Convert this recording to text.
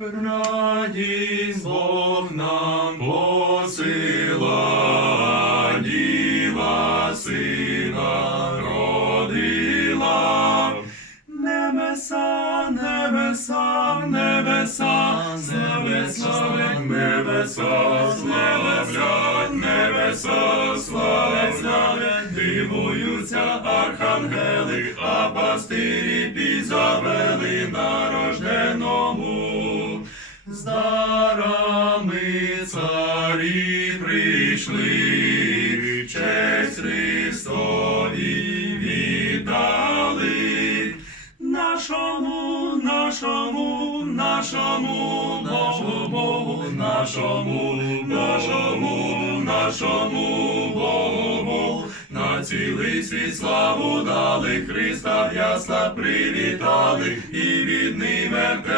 Радість Бог нам посила, діва сина родила. Небеса, небеса, небеса, славлять небеса, славлять небеса, славлять, дивуються архангели, а пастирі З дарами царі прийшли, честь Христові віддали. Нашому, нашому, нашому, нашому нашому, нашому, нашому Богу, на цілий світ славу дали, Христа в ясла привітали і від ним вертеп.